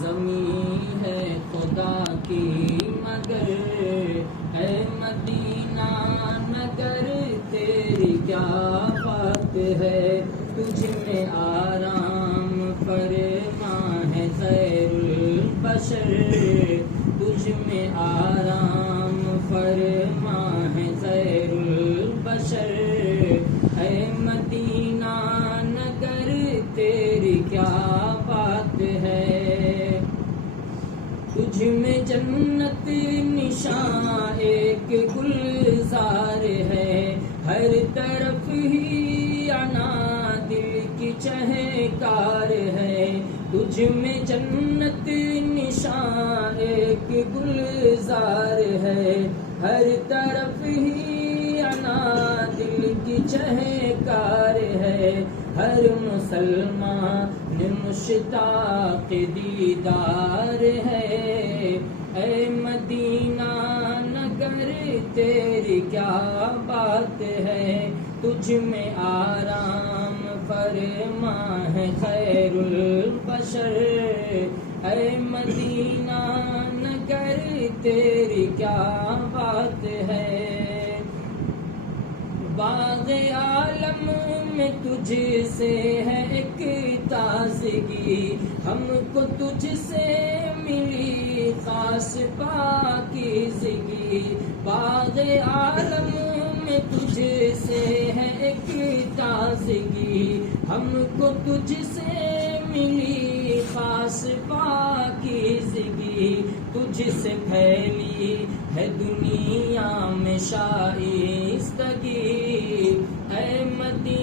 زمین ہے خدا کی مگر اے مدینہ نگر تیری کیا بات ہے، تجھ میں آرام فرما ہے خیر البشر، تجھ میں آرام فرما ہے خیر البشر، اے مدینہ نگر تیری کیا بات ہے، تجھ میں جنت نشاں ایک گلزار ہے، ہر طرف ہی انا دل کی چہکار ہے، تجھ میں جنت نشاں ایک گلزار ہے، ہر طرف ہی انا دل کی چہکار ہے، ہر مسلمان مشتاق دیدار ہے، اے مدینہ نگر تیری کیا بات ہے، تجھ میں آرام فرما ہے خیر البشر، اے مدینہ نگر تیری کیا بات ہے، باغ عالم میں تجھ سے ہے ایک تازگی، ہم کو تجھ سے ملی خاص پاکیزگی، باغ عالم میں تجھ سے ہے ایک تازگی، ہم کو تجھ سے ملی خاص پاکیزگی، تجھ سے پھیلی ہے دنیا میں شائستگی، اے مدینہ